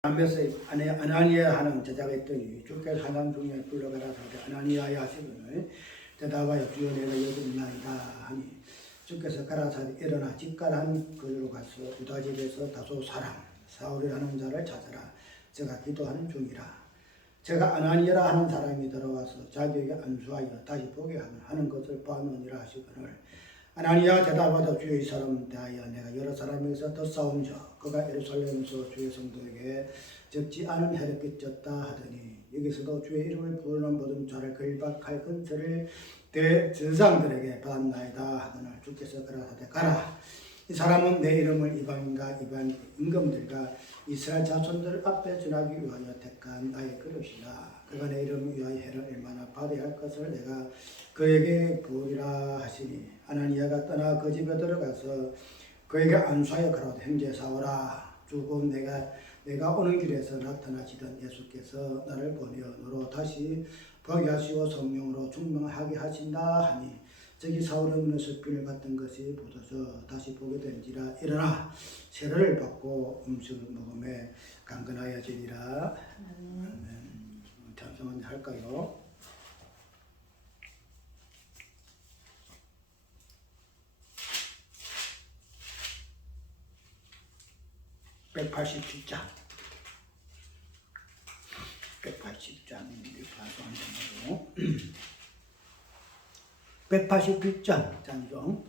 담에서 아나니아 하는 제자가 있더니 주께서 환상 중에 불러가라 하되 아나니아야 하시거늘 대답하여 주여 내가 여기 있나이다 하니 주께서 가라사대 일어나 직갈한 거리로 가서 유다 집에서 다소 사람 사울이라는 자를 찾아라. 제가 기도하는 중이라. 제가 아나니아라 하는 사람이 들어와서 자기에게 안수하여 다시 보게 하는 것을 보았느니라 하시거늘 아나니아 대답하다 주의 사람 대하여 내가 여러 사람에게서 더 싸움져 그가 예루살렘에서 주의 성도에게 적지 않은 해를 끼쳤다 하더니 여기서도 주의 이름을 부르는 모든 자를 결박할 근처를 대제사장들에게 받았나이다 하거늘 주께서 가라사대 가라. 이 사람은 내 이름을 이방인과 이방 임금들과 이스라엘 자손들 앞에 전하기 위하여 택한 나의 그릇이라. 그가 내 이름을 위하여 해를 얼마나 받아야 할 것을 내가 그에게 부으리라 하시니 아나니아가 떠나 그 집에 들어가서 그에게 안수하여 가라되 형제 사오라. 주곧 내가 오는 길에서 나타나시던 예수께서 나를 보내어 너로 다시 보게 하시고 성령으로 충만하게 하신다 하니 저기 사울의 눈에서 빛을 같은 것이 묻어서 다시 보게 된지라. 일어나 세례를 받고 음식을 먹음에 강건하여지리라. 찬송은 할까요? (187장) 180장입니다. 반성한다고 187장 찬송.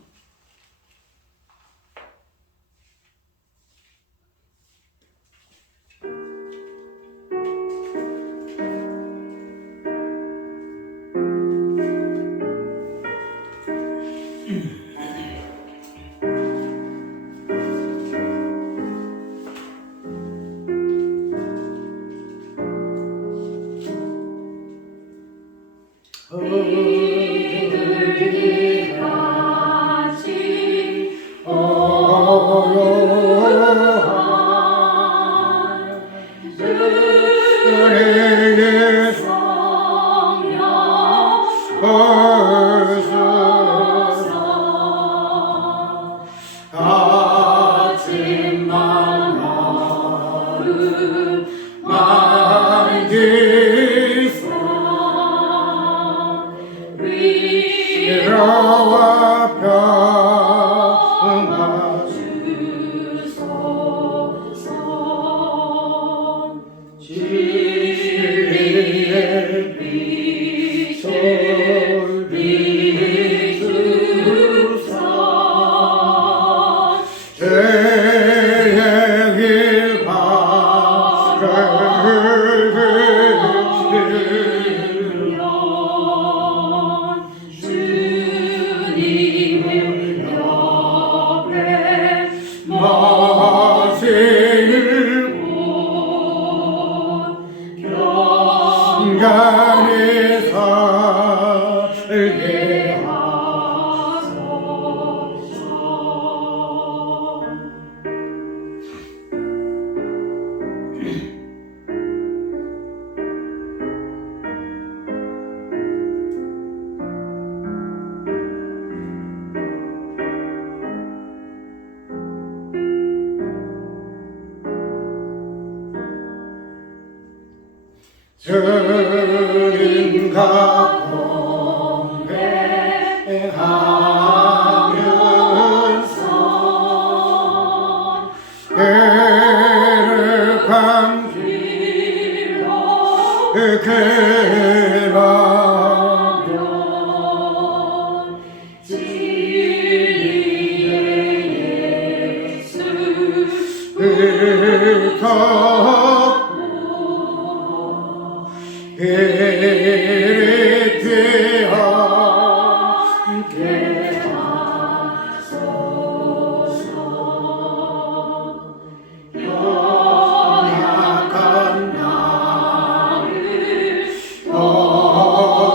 주님과 동행하면서 거룩한 길로 걸어가며 진리의 예수를 걷고 되어 함께 하소서. 연약한 나를 도우사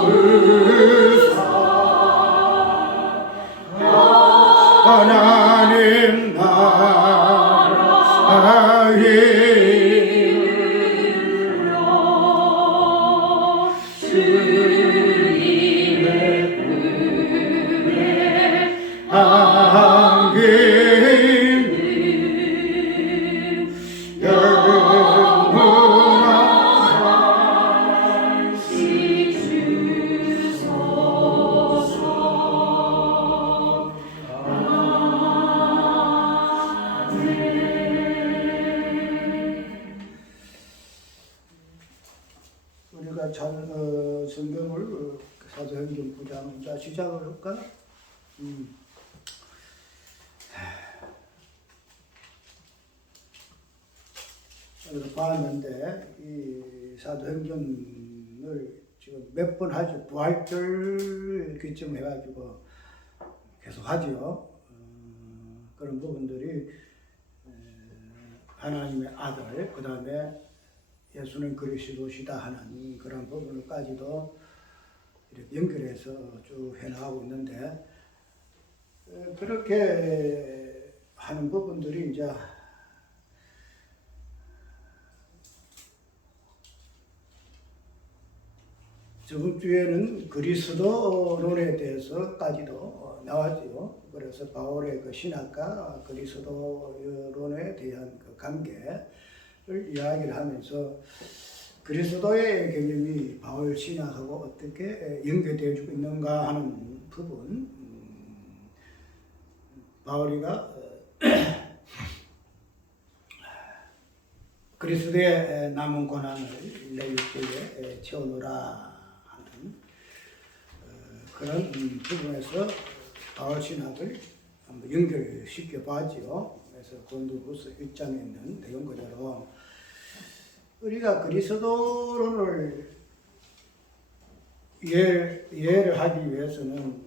하나님 나라의 주님의 품에 우리가 성경을 사도행전 9장 자 시작을 할까? 그래서 봤는데 이 사도행전을 지금 몇 번 하죠. 부활절 기점 해가지고 계속 하죠. 그런 부분들이 하나님의 아들, 그 다음에 예수는 그리스도시다 하는 그런 부분까지도 이렇게 연결해서 쭉 해나가고 있는데, 그렇게 하는 부분들이 이제 저번 주에는 그리스도론에 대해서까지도 나왔지요. 그래서 바울의 그 신학과 그리스도론에 대한 그 관계를 이야기를 하면서 그리스도의 개념이 바울 신학하고 어떻게 연결되어지고 있는가 하는 부분, 바울이가 그리스도의 남은 고난을 내 육체에 채우노라 하는 그런 부분에서 바울 신학을 한번 연결시켜 봤지요. 그래서 고린도후서 1장에 있는 내용 그대로 우리가 그리스도론을 이해를 하기 위해서는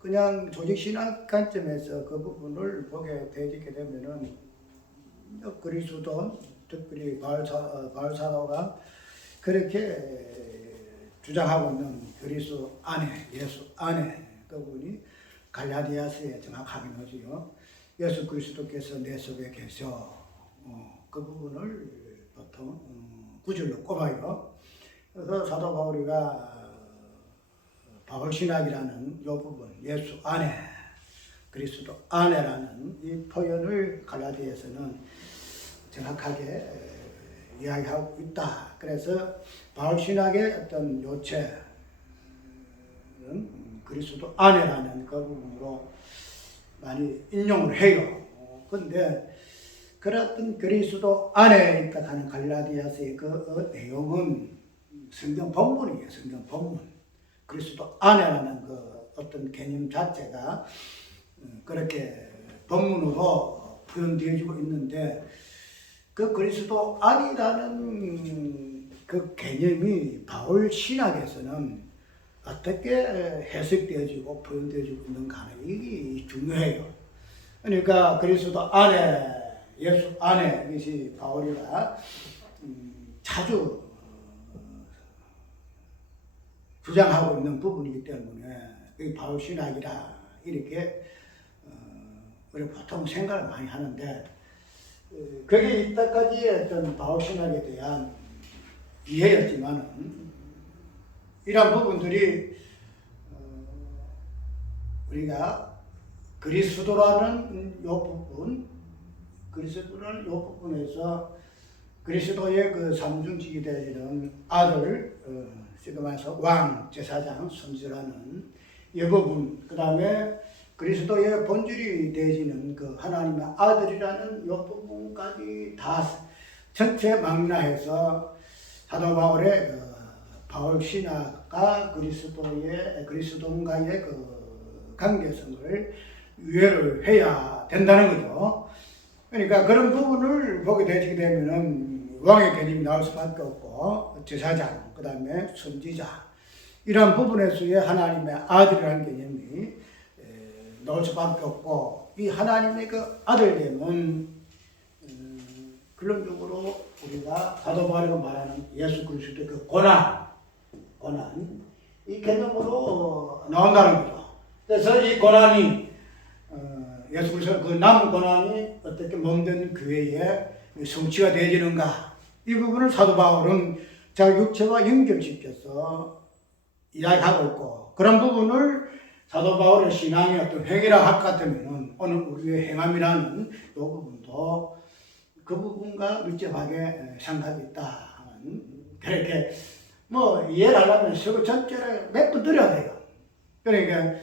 그냥 조직신학 관점에서 그 부분을 보게 되게 되면은 그리스도, 특별히 바울 사도가 그렇게 주장하고 있는 그리스도 안에, 예수 안에 그 부분이 갈라디아서에 정확하게 나오지요. 예수 그리스도께서 내 속에 계셔. 그 부분을 보통 구절로 꼽아요. 그래서 사도 바울이가 바울 신학이라는 이 부분, 예수 안에, 그리스도 안에라는 이 표현을 갈라디아서는 정확하게 이야기하고 있다. 그래서 바울 신학의 어떤 요체는 그리스도 안에라는 그 부분으로 많이 인용을 해요. 근데 그렇던 그리스도 안에 있다 하는 갈라디아서의 그 내용은 성경 본문이에요. 성경 본문. 그리스도 안에라는 그 어떤 개념 자체가 그렇게 본문으로 표현되어지고 있는데, 그 그리스도 안이라는 그 개념이 바울 신학에서는 어떻게 해석되어지고 표현되어지고 있는가 하는 게 중요해요. 그러니까 그리스도 안에, 예수 안에, 이것이 바울이가 자주 주장하고 있는 부분이기 때문에 이 바울 신학이다 이렇게 우리 보통 생각을 많이 하는데, 그게 이때까지 어떤 바울 신학에 대한 이해였지만은 이런 부분들이 우리가 그리스도라는 요 부분, 그리스도라는 요 부분에서 그리스도의 그 삼중직이 되는 아들, 지금 말해서 왕, 제사장, 선지라는 이 부분, 그 다음에 그리스도의 본질이 되어지는 그 하나님의 아들이라는 이 부분까지 다 전체 망라해서 사도 바울의 그 바울 신학과 그리스도인과의 그 관계성을 이해를 해야 된다는 거죠. 그러니까 그런 부분을 보게 되게 되면은 왕의 개념이 나올 수밖에 없고, 제사장, 그 다음에 선지자, 이런 부분에서의 하나님의 아들이라는 개념이 나올 수밖에 없고, 이 하나님의 그 아들됨은 결론적으로 우리가 사도 바울이 말하는 예수 그리스도의 그 고난, 이 개념으로 나온다는 거죠. 그래서 이 고난이 예수 그리스도 그 남은 고난이 어떻게 몸된 교회에 성취가 되어지는가, 이 부분을 사도 바울은 자기 육체와 연결시켜서 이야기하고 있고, 그런 부분을 사도 바울의 신앙의 어떤 행위라 할 것 같으면 오늘 우리의 행함이라는 이 부분도 그 부분과 밀접하게 상관이 있다. 그렇게 이해를 하려면 서로 전체를 몇 번 들어야 돼요. 그러니까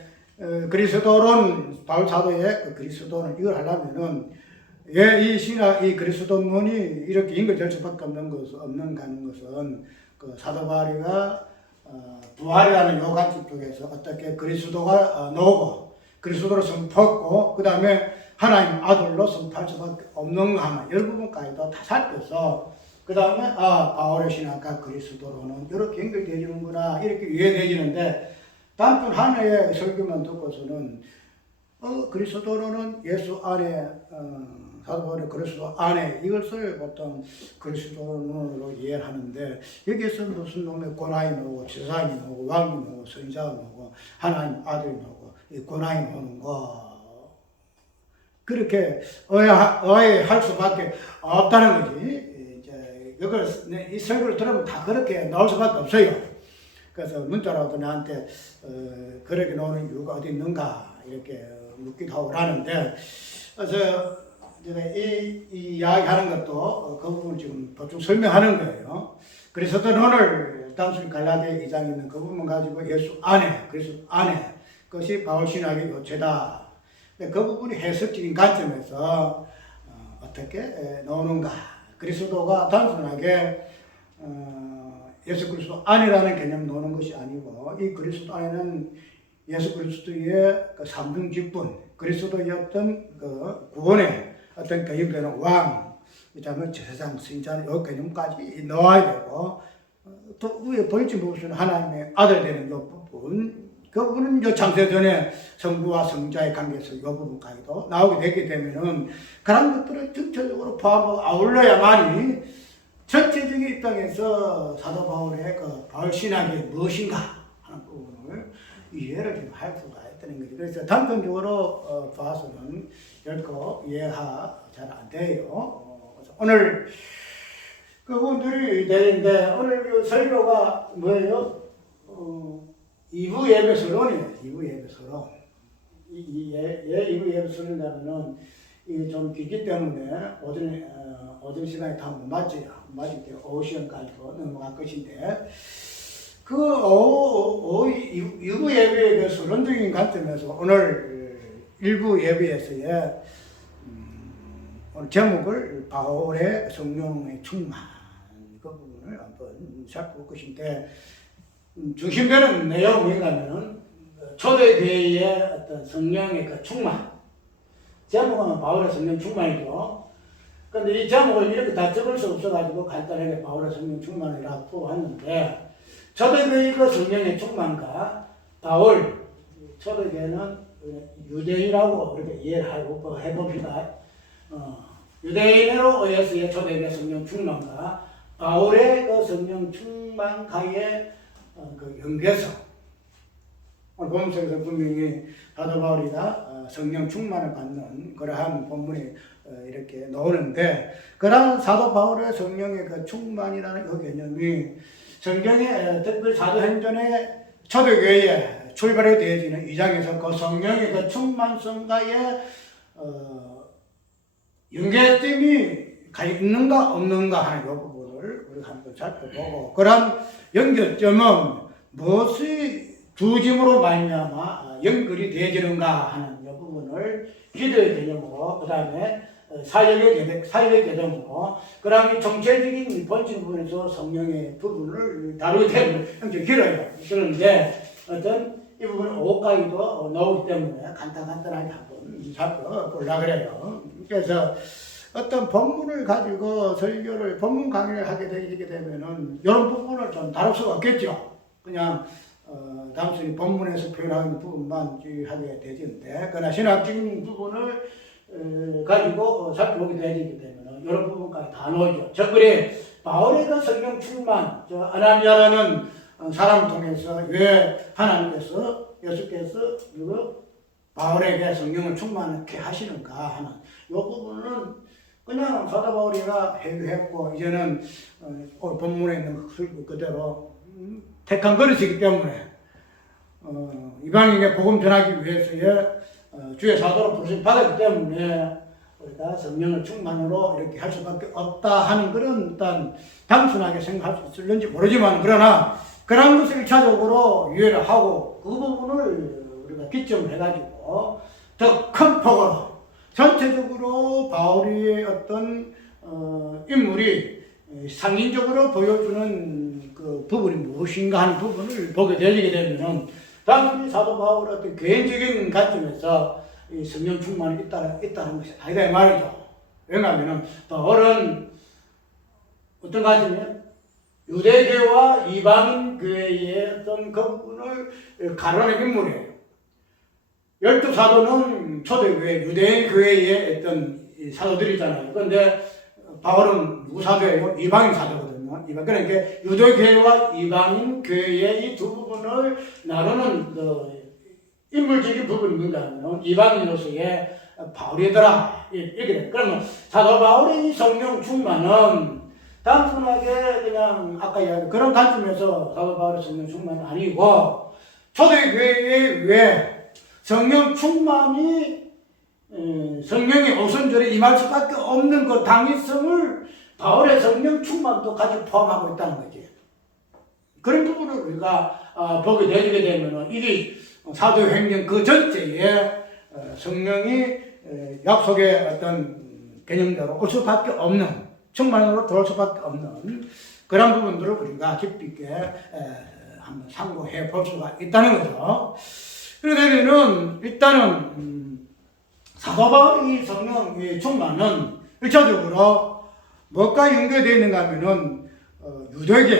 그리스도론, 바울 사도의 그리스도는 이걸 하려면은 왜 이 신학, 이 그리스도론이 이렇게 연결될 수밖에 없는 것은 그 사도 바울이가 부활이라는 요 가치 쪽에서 어떻게 그리스도가 나오고 그리스도로 선포했고 그 다음에 하나님 아들로 선포할 수밖에 없는 하나 이 부분까지도 다 살펴서 그 다음에 바울의 신학과 그리스도로는 이렇게 연결되지는구나 이렇게 이해되지는데 단순 하나의 설교만 듣고서는 그리스도로는 예수 안에 사도 바울의 그리스도 안에 이것을 보통 그리스도론으로 이해하는데 여기서 무슨 놈의 고난이 나오고 제사장이 나오고 왕이 나오고 선지자가 나오고 하나님 아들이 나오고 이 고난이 나오는 거 그렇게 의아할 수밖에 없다는 거지. 이제 이걸 이 설교를 들으면 다 그렇게 나올 수밖에 없어요. 그래서 문자로도 나한테 그렇게 나오는 이유가 어디 있는가 이렇게 묻기도 하고 하는데 그래서 제가 이 이야기하는 것도 그 부분을 지금 보충 설명하는 거예요. 그리스도론을 단순히 갈라디아 2장에 있는 그 부분 가지고 예수 안에, 그리스도 안에 그것이 바울 신학의 요체다. 그 부분이 해석적인 관점에서 어떻게 나오는가. 그리스도가 단순하게 예수 그리스도 안이라는 개념 나오는 것이 아니고 이 그리스도 안에는 예수 그리스도의 그 삼등 직분, 그리스도의 어떤 그 구원의 어떤 개념되는 왕, 그다음에 제사장, 선지자 이 개념까지 넣어야 되고 또 위에 본질 부분은 하나님의 아들 되는 이 부분, 그 부분은 요 창세전에 성부와 성자의 관계에서 이 부분까지도 나오게 되게 되면은 그런 것들을 전체적으로 포함하고 아울러야만이 전체적인 입장에서 사도 바울의 그 바울 신학이 무엇인가 하는 부분을 이해를 좀 할 수가 있다는 거죠. 그래서 단편적으로 봐서는 결코 이해가 잘 안 돼요. 오늘 그분들이 되는데 오늘 설교가 뭐예요? 2부 예배서론이에요. 2부 예배서론. 왜 2부 예배서론이냐면은 이게 좀 길기 때문에 오전 시간에 다 못 맞지 때 오후 시간까지도 넘어갈 것인데 그 2부 예배에 대해서 서론적인 관점에서 오늘 1부 예배에서의 오늘 제목을 바울의 성령의 충만 그 부분을 한번 살펴볼 것인데 중심되는 내용이 뭐냐면은 초대교회의 어떤 성령의 그 충만 제목은 바울의 성령 충만이죠. 그런데 이 제목을 이렇게 다 적을 수 없어가지고 간단하게 바울의 성령 충만이라고 했는데 초대교회의 그 성령의 충만과 바울 초대교회는 유대인이라고 이렇게 이해를 하고 해봅시다. 유대인으로 의해서의 초대교회 성령 충만과 바울의 그 성령 충만과의 그 연계성 오늘 본문에서 분명히 사도 바울이가 성령 충만을 받는 그러한 본문이 이렇게 나오는데 그러한 사도 바울의 성령의 그 충만이라는 그 개념이 성경의 특별히 사도행전의 초대교회에 출발이 되어지는 2장에서 그 성령의 그 충만성과의 연계점이 있는가 없는가 하는 이 부분을 우리가 한번 살펴보고 그러한 연결점은 무엇이 주짐으로 말미암아 연결이 되어지는가 하는 이 부분을 기도의 개념으로 그 다음에 사역의 개념으로 그다음에 정체적인 본질 부분에서 성령의 부분을 다루게 되면 굉장히 길어요. 그런데 어떤 이 부분은 5까지도 나오기 때문에 간단하게 한번 살펴보려고 그래요. 그래서 어떤 본문을 가지고 설교를 본문 강의를 하게 되게 되면은 이런 부분을 좀 다룰 수가 없겠죠. 그냥 단순히 본문에서 표현하는 부분만 하게 되는데 그러나 신학적인 부분을 가지고 살펴보게 되기 때문에 이런 부분까지 다 나오죠. 특별히 바울의 그 성령 충만, 아나니아라는 사람을 통해서 왜 하나님께서 예수께서 바울에게 성령을 충만하게 하시는가 하는 이 부분은 그냥 사도 바울이가 해결했고 이제는 오늘 본문에 있는 그대로 택한 그릇이기 때문에 이방인에게 복음 전하기 위해서의 주의 사도로 부르심 받았기 때문에 우리가 성령을 충만으로 이렇게 할 수밖에 없다 하는 그런 일단 단순하게 생각할 수 있을는지 모르지만 그러나 그런 것을 1차적으로 이해를 하고 그 부분을 우리가 기점을 해가지고 더 큰 폭으로 전체적으로 바울의 어떤 인물이 상징적으로 보여주는 그 부분이 무엇인가 하는 부분을 보게 되게 되면은 단순히 사도 바울의 어떤 개인적인 관점에서 이 성령 충만이 있다는 것이 아니다 이 말이죠. 왜냐하면은 바울은 어떤 관점이에요? 유대교와 이방인 교회의 어떤 그 부분을 가르는 인물이에요. 12사도는 초대교회, 유대인 교회의 어떤 사도들이잖아요. 그런데 바울은 누구 사도예요? 이방인 사도거든요. 그러니까 유대교회와 이방인 교회의 이 두 부분을 나누는 그 인물적인 부분이 뭔가 하면 이방인으로서의 바울이더라. 이렇게 돼. 그러면 사도 바울의 이 성령 충만은 단순하게 그냥 아까 이야기한 그런 관점에서 사도 바울의 성령 충만은 아니고 초대교회에 왜 성령 충만이 성령의 오순절에 임할 수밖에 없는 그 당위성을 바울의 성령 충만도 같이 포함하고 있다는 거지. 그런 부분을 우리가 보게 되게 되면 이게 사도행전 그 전체에 성령이 약속의 어떤 개념대로 올 수밖에 없는 충만으로 들어올 수밖에 없는 그런 부분들을 우리가 깊이 있게 한번 상고해 볼 수가 있다는 거죠. 그러면은 일단은 사도 바울의 성령 충만은 1차적으로 뭐가 연결되어 있는가 하면은 유대교,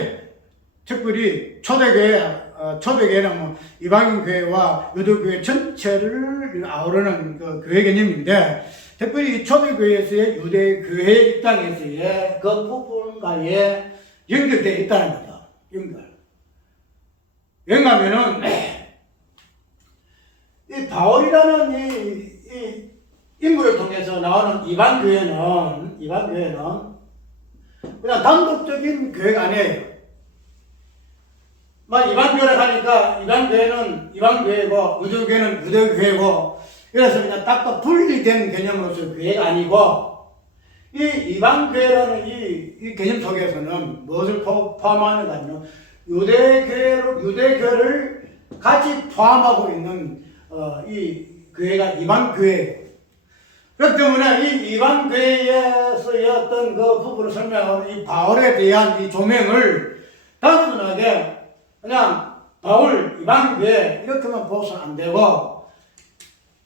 특별히 초대교회는 뭐 이방인 교회와 유대교회 전체를 아우르는 그 교회 개념인데 특별히 초대교회에서의 유대교회 입장에서의 그 부분과의 연결되어 있다는 거죠. 연결. 왜냐하면은 이 바울이라는 이 인물을 통해서 나오는 이방교회는 그냥 단독적인 교회가 아니에요. 이방교회를 하니까 이방교회는 이방교회고 유대교회는 유대교회고 그래서 그냥 딱딱 분리된 개념으로서 교회가 아니고 이 이방교회라는 이 개념 속에서는 무엇을 포함하는가 하면 유대교회를 같이 포함하고 있는 이 교회가 이방교회예요. 그렇기 때문에 이 이방교회에서의 어떤 그 부분을 설명하는 이 바울에 대한 이 조명을 단순하게 그냥 바울 이방교회 이렇게만 보서는 안 되고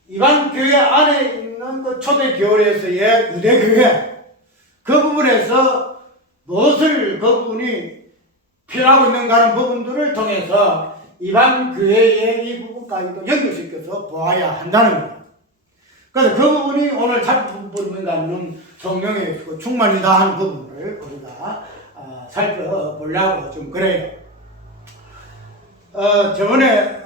이방교회 안에 있는 그 초대교회에서의 유대교회 그 부분에서 무엇을 그 부분이 필요하고 있는가 하는 부분들을 통해서 이방교회의 이 부분까지도 연결시켜서 보아야 한다는 거예요. 그래서 그 부분이 오늘 살펴볼 부분이 뭔가 하면 성령의 충만이다 하는 부분을 우리가 살펴보려고 좀 그래요. 저번에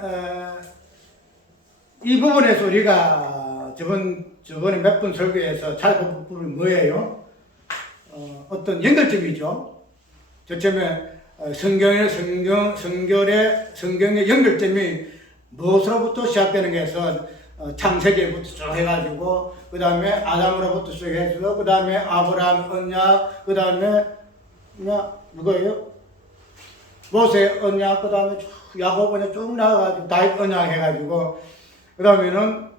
이 부분에서 우리가 저번에 몇 번 설교에서 살펴볼 부분이 뭐예요? 어떤 연결점이죠. 저점에 성경의 연결점이 무엇으로부터 시작되는 것은 창세기부터 쭉 해가지고 그 다음에 아담으로부터 시작해서 그 다음에 아브라함 언약 그 다음에 누구예요? 모세 언약 그 다음에 야곱 언약 쭉 나가가지고 다윗 언약 해가지고 그 다음에는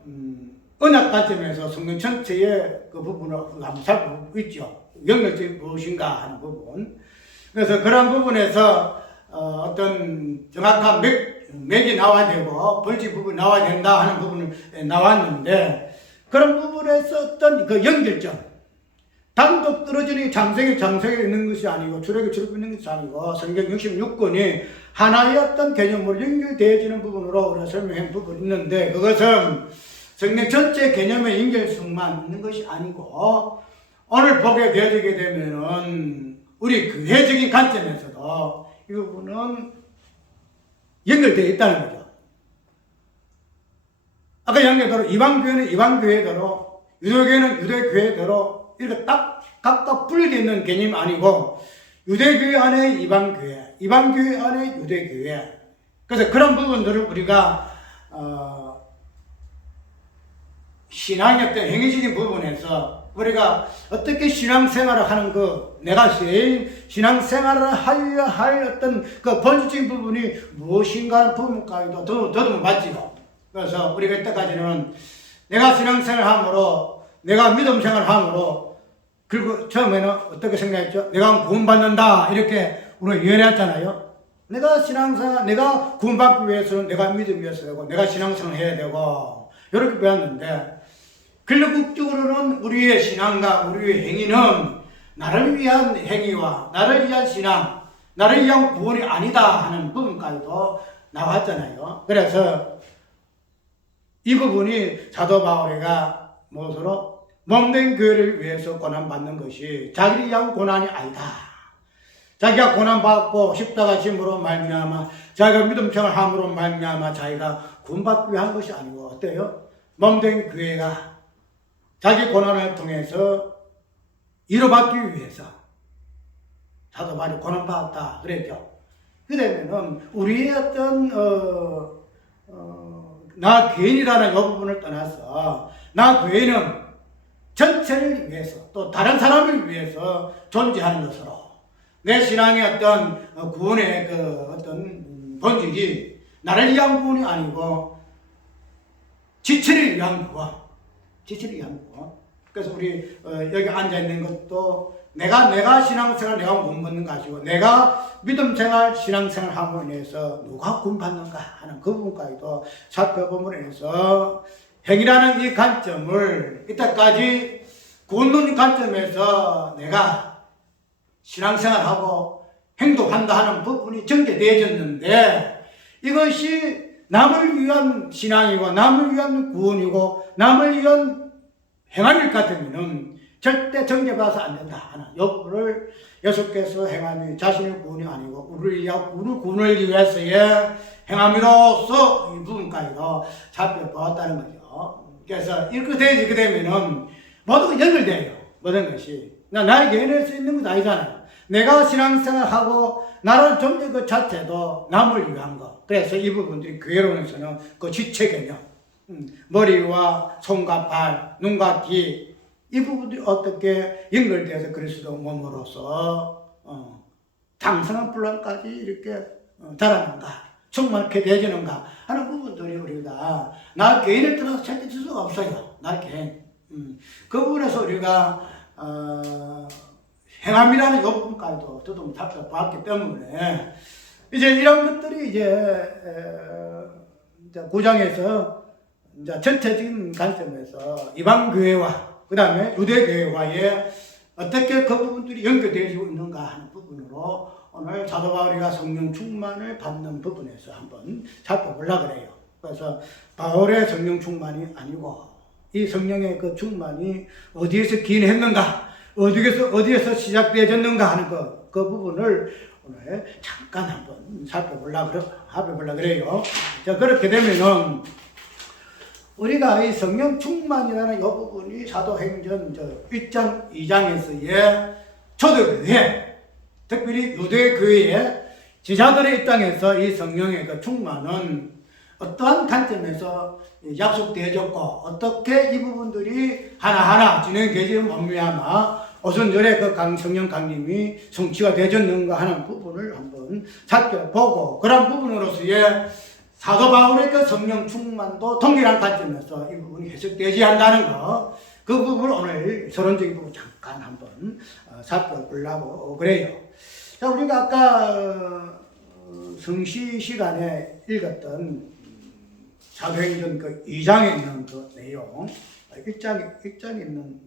언약 관점에서 성경 전체의 그 부분을 한번 살펴보고 있죠. 연결점이 무엇인가 하는 부분. 그래서 그런 부분에서 어떤 정확한 맥이 나와야 되고 벌칙 부분이 나와야 된다 하는 부분을 나왔는데 그런 부분에서 어떤 그 연결점 단독 떨어지는 장세기 있는 것이 아니고 출애굽 있는 것이 아니고 성경 66권이 하나의 어떤 개념으로 연결되어지는 부분으로 우리가 설명한 부분이 있는데 그것은 성경 전체 개념의 연결성만 있는 것이 아니고 오늘 보게 되어지게 되면은 우리 교회적인 관점에서도 이 부분은 연결되어 있다는 거죠. 아까 이야기한 대로 이방교회는 이방교회대로 유대교회는 유대교회대로 이렇게 딱 각각 분리되어 있는 개념이 아니고 유대교회 안에 이방교회, 이방교회 안에 유대교회. 그래서 그런 부분들을 우리가 신앙의 어떤 행위적인 부분에서 우리가 어떻게 신앙생활을 하는 내가 제일 신앙생활을 하여야 할 어떤 그 본질적인 부분이 무엇인가 하는 부분까지도 더듬어 봤지요. 그래서 우리가 이때까지는 내가 신앙생활을 함으로 내가 믿음 생활함으로 그리고 처음에는 어떻게 생각했죠? 내가 구원받는다 이렇게 우리가 예언했잖아요. 내가 신앙생활, 내가 구원받기 위해서는 내가 믿음이 있어야 되고 내가 신앙생활을 해야 되고 이렇게 배웠는데 결국적으로는 우리의 신앙과 우리의 행위는 나를 위한 행위와 나를 위한 신앙, 나를 위한 구원이 아니다 하는 부분까지도 나왔잖아요. 그래서 이 부분이 사도 바울이가 무엇으로 몸된 교회를 위해서 고난받는 것이 자기를 위한 고난이 아니다. 자기가 고난받고 십자가 짐으로 말미암아 자기가 믿음 생활함으로 말미암아 자기가 구원받기 위한 것이 아니고 어때요? 몸된 교회가 자기 고난을 통해서 위로받기 위해서 사도 바울이 고난받았다 그랬죠. 그러면은 우리의 어떤 나 개인이라는 이 부분을 떠나서 나 교회는 전체를 위해서 또 다른 사람을 위해서 존재하는 것으로 내 신앙의 어떤 구원의 그 어떤 본질이 나를 위한 구원이 아니고 지체를 위한 구원, 지체를 위한 구원. 그래서 우리 여기 앉아 있는 것도 내가 신앙생활 내가 구원 받는 것이고 내가 믿음생활 신앙생활 함으로 인해서 누가 구원 받는가 하는 그 부분까지도 살펴봄으로 인해서 행위라는 이 관점을 이때까지 구원론 관점에서 내가 신앙생활하고 행동한다 하는 부분이 전개되어졌는데 이것이 남을 위한 신앙이고 남을 위한 구원이고 남을 위한 행함일 같으면 절대 정죄받아서 안 된다 하는 이 부분을 예수께서 행함이 자신의 구원이 아니고 우리 구원을 위해서의 행함으로써 이 부분까지도 살펴보았다는 거죠. 그래서 이렇게 되면은 모두가 연결돼요. 모든 것이. 나를 개인할 수 있는 건 아니잖아요. 내가 신앙생활하고 나라는 존재 그 자체도 남을 위한 거. 그래서 이 부분들이 교회론에서는 그 지체 개념, 머리와 손과 발, 눈과 귀, 이 부분들이 어떻게 연결돼서 그리스도 몸으로서 장성한 분란까지 이렇게 자라는가, 충만하게 되어지는가 하는 부분들이 우리가 나 개인을 떠나서 절대 줄 수가 없어요. 나 개인. 그 부분에서 우리가 행함이라는 이 부분까지도 더듬 살펴봤기 때문에 이제 이런 것들이 이제 9장에서 이제 전체적인 관점에서 이방 교회와 그 다음에 유대 교회와의 어떻게 그 부분들이 연결되어지고 있는가 하는 부분으로 오늘 사도 바울이가 성령 충만을 받는 부분에서 한번 살펴보려고 그래요. 그래서 바울의 성령 충만이 아니고 이 성령의 그 충만이 어디에서 기인했는가, 어디에서 시작되어졌는가 하는 그 부분을 오늘 잠깐 한번 살펴보려고 그래요. 자, 그렇게 되면은 우리가 이 성령 충만이라는 이 부분이 사도행전 1장, 2장에서의 초대교회, 특별히 유대교회의 지자들의 입장에서 이 성령의 그 충만은 어떠한 관점에서 약속되어졌고 어떻게 이 부분들이 하나하나 진행되지 못미암아 오순절에 그 성령 강림이 성취가 되어졌는가 하는 부분을 한번 살펴보고 그런 부분으로서의 사도 바울의 그 성령 충만도 동일한 관점에서 이 부분이 해석되지 한다는 거, 그 부분을 오늘 서론적인 부분 잠깐 한번 살펴보려고 그래요. 자, 우리가 아까 성시 시간에 읽었던 사도행전 그 2장에 있는 그 내용, 1장에 있는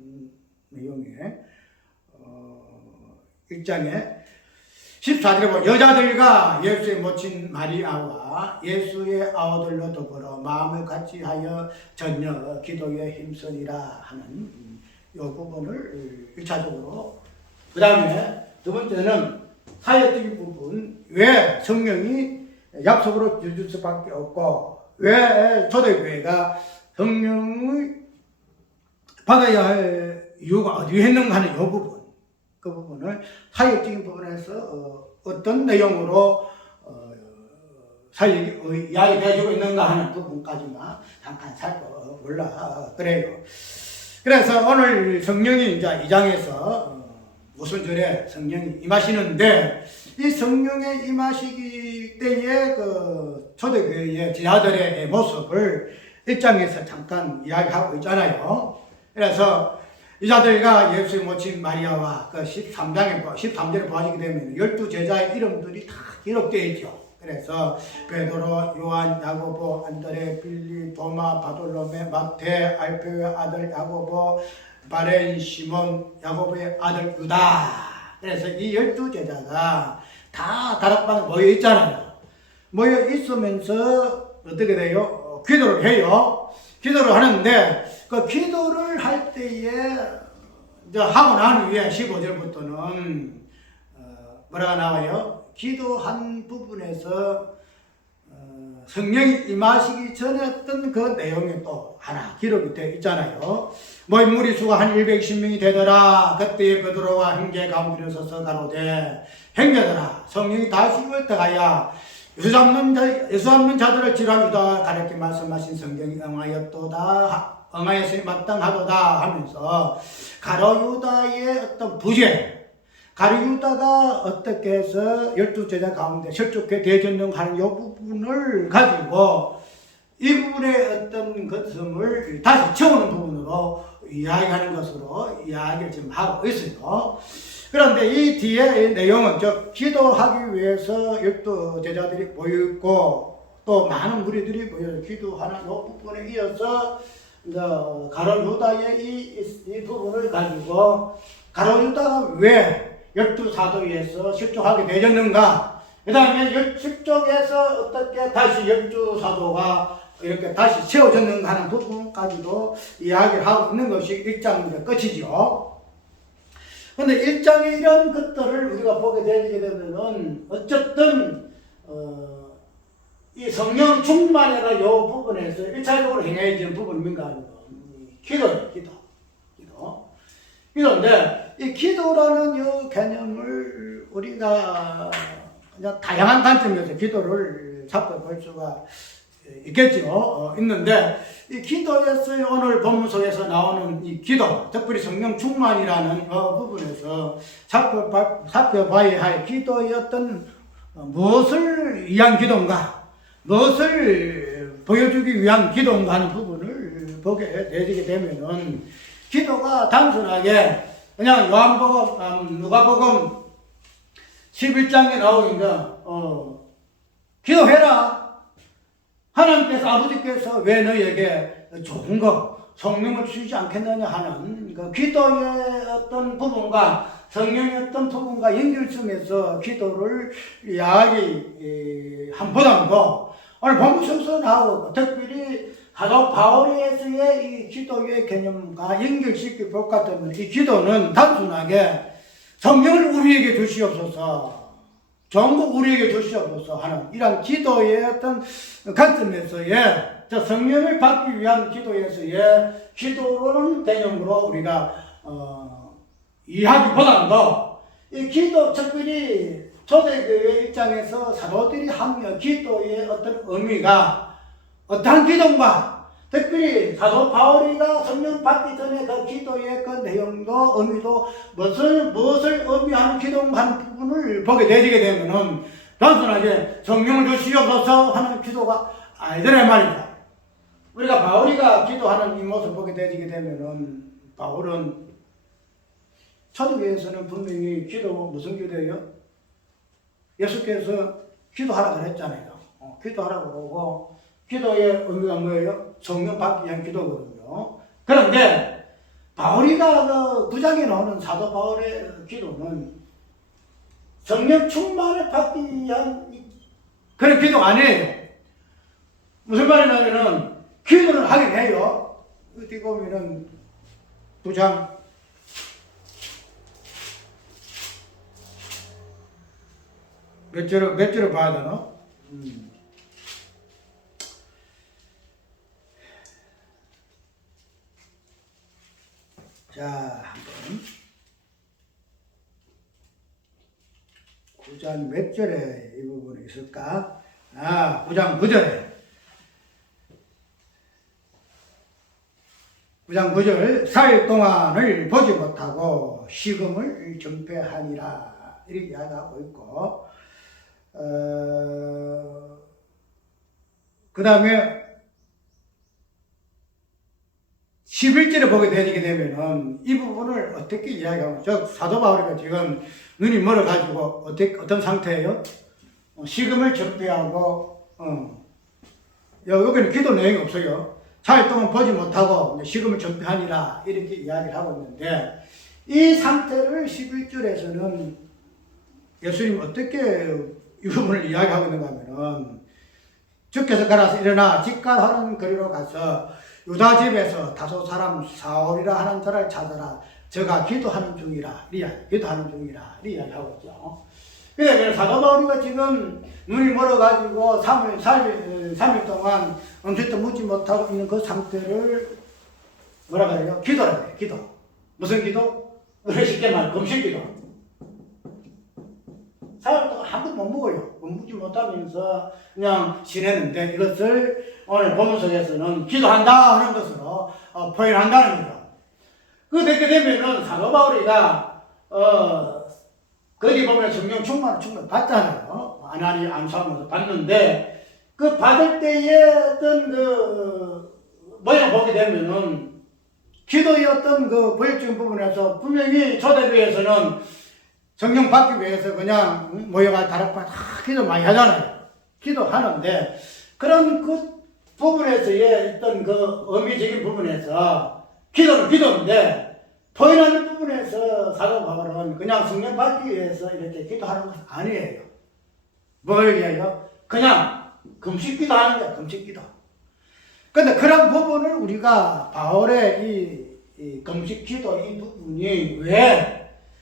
내용에 1장에 14절에 보면 여자들과 예수의 모친 마리아와 예수의 아우들로 더불어 마음을 같이 하여 전혀 기도에 힘쓰리라 하는 이 부분을 1차적으로, 그 다음에 두 번째는 사역적인 부분, 왜 성령이 약속으로 주실 수밖에 없고 왜 초대교회가 성령을 받아야 할 이유가 어디에 있는가 하는 이 부분, 그 부분을 사역적인 부분에서 어떤 내용으로 사역이 이야기되어지고 있는가 하는 부분까지만 잠깐 살펴보려 그래요. 그래서 오늘 성령이 이제 2장에서 무슨 절에 성령이 임하시는데 이 성령의 임하시기 때의 그 초대교회의 제자들의 모습을 1장에서 잠깐 이야기하고 있잖아요. 그래서 이자들과 예수의 모친 마리아와 그 13절에 보아지게 되면 12제자의 이름들이 다 기록되어 있죠. 그래서 베드로, 요한, 야고보, 안드레, 빌리, 도마, 바돌로메, 마태, 알페오의 아들 야고보, 바렌, 시몬, 야고보의 아들 유다. 그래서 이 12제자가 다 다락방에 모여 있잖아요. 모여 있으면서 어떻게 돼요? 기도를 해요. 기도를 하는데 그 기도를 할 때에 이제 하고 난 후에 15절부터는 뭐라가 나와요? 기도한 부분에서 성령이 임하시기 전에 어떤 그 내용이 또 하나 기록이 되어 있잖아요. 모인 무리수가 한 120명이 되더라. 그때 베드로와 형제 가운데 서서 가로되 형제들아 성령이 다시 월떡하여 예수 잡는 자들을 지라유다 가르쳐 말씀하신 성경이 응하였으니 마땅하도다 하면서 가로유다의 어떤 부재, 가로유다가 어떻게 해서 12제자 가운데 실족해 대전능하는 이 부분을 가지고 이 부분의 어떤 것을 다시 채우는 부분으로 이야기하는 것으로 이야기를 지금 하고 있어요. 그런데 이 뒤에 내용은 기도하기 위해서 12제자들이 모여있고 또 많은 무리들이 모여 기도하는 이 부분에 이어서 가롯유다의 이 부분을 가지고 가롯유다가 왜 12사도에서 실족하게 되었는가, 그 다음에 실족에서 어떻게 다시 12사도가 이렇게 다시 채워졌는가 하는 부분까지도 이야기를 하고 있는 것이 1장 끝이죠. 근데 1장에 이런 것들을 우리가 보게 되게 되면은 어쨌든 이 성령 충만이라 요 부분에서 1차적으로 행해지는 부분이 뭔가 기도예요. 기도인데 이 기도라는 이 개념을 우리가 그냥 다양한 관점에서 기도를 잡고 볼 수가 있겠죠. 있는데 이 기도에서 오늘 본문속에서 나오는 이 기도, 특별히 성령 충만이라는 부분에서 살펴봐야 할 기도의 어떤 무엇을 위한 기도인가, 무엇을 보여주기 위한 기도인가 하는 부분을 보게 되게 되면은 기도가 단순하게 그냥 누가복음 11장에 나오니까 기도해라. 하나님께서 아버지께서 왜 너에게 좋은 거 성령을 주시지 않겠느냐 하는 그 기도의 어떤 부분과 성령의 어떤 부분과 연결점에서 기도를 이야기한 보담도 오늘 본문에서 나오고 특별히 사도 바울에서의 이 기도의 개념과 연결시켜 볼 것 같으면 이 기도는 단순하게 성령을 우리에게 주시옵소서, 전국 우리에게 주시옵소서 하는 이런 기도의 어떤 관점에서의 저 성령을 받기 위한 기도에서의 기도로는 개념으로 우리가 이해하기보다도 이 기도 특별히 초대교회 입장에서 사도들이 하며 기도의 어떤 의미가 어떠한 기도인가, 특별히 사도 바울이가 성령 받기 전에 그 기도의 그 내용도 의미도 무엇을 의미하는 기도인가 하는 부분을 보게 되게 되면은 단순하게 성령을 주시옵소서 하는 기도가 아니더라 말이다. 우리가 바울이가 기도하는 이 모습을 보게 되게 되면은 바울은 초대교회에서는 분명히 기도 무슨 기도예요? 예수께서 기도하라 그랬잖아요. 기도하라고 그러고 기도의 의미가 뭐예요? 성령 받기 위한 기도거든요. 그런데 바울이가 그 9장에 나오는 사도 바울의 기도는 성령 충만을 받기 위한 그런 기도가 아니에요. 무슨 말이냐면은 기도를 하긴 해요. 어디 보면은 9장 몇 절을 봐야 되나? 자, 한번 9장 몇 절에 이 부분이 있을까? 9장 9절에 9장 9절 4일 동안을 보지 못하고 식음을 정패하니라 이렇게 이야기하고 있고 그 다음에 11절에 보게 되게 되면은 이 부분을 어떻게 이야기하면, 저 사도 바울이가 지금 눈이 멀어가지고 어떤 상태예요? 식음을 접대하고, 여기는 기도 내용이 없어요. 4일 동안 보지 못하고 식음을 접대하니라 이렇게 이야기를 하고 있는데, 이 상태를 11절에서는 예수님 어떻게 이 부분을 이야기하고 있는가 하면은, 주께서 가라서 일어나 직가하는 거리로 가서 유다 집에서 다소 사람 사울이라 하는 자를 찾아라. 저가 기도하는 중이라. 기도하는 중이라. 이야기하고 있죠. 그래서 사도 바울이가 지금 눈이 멀어가지고 3일 동안 음식도 묻지 못하고 있는 그 상태를 뭐라 그래요? 기도라 그래요. 기도. 무슨 기도? 우리 쉽게 말해 금식 기도. 3일 동안 한 번 못 먹어요. 묻지 못하면서 그냥 지내는데, 이것을 오늘 본문 속에서는 기도한다 하는 것으로 표현한다는 거죠. 그렇게 되면은 사도 바울이가 거기 보면 성령 충만 받잖아요. 아나니 안수하면서 받는데, 그 받을 때의 어떤 그 모양 보게 되면은 기도의 어떤 그 보여준 부분에서 분명히 초대교회에서는 성령 받기 위해서 그냥 모여가 다락방 기도 많이 하잖아요. 기도하는데, 그런 그 부분에서의 어떤 그 의미적인 부분에서 기도는 기도인데, 표현하는 부분에서 사도 바울은 그냥 성령 받기 위해서 이렇게 기도하는 것은 아니에요. 뭘 위해요? 그냥 금식 기도하는 거예요. 금식 기도. 근데 그런 부분을 우리가 바울의 이 금식 기도 이 부분이 왜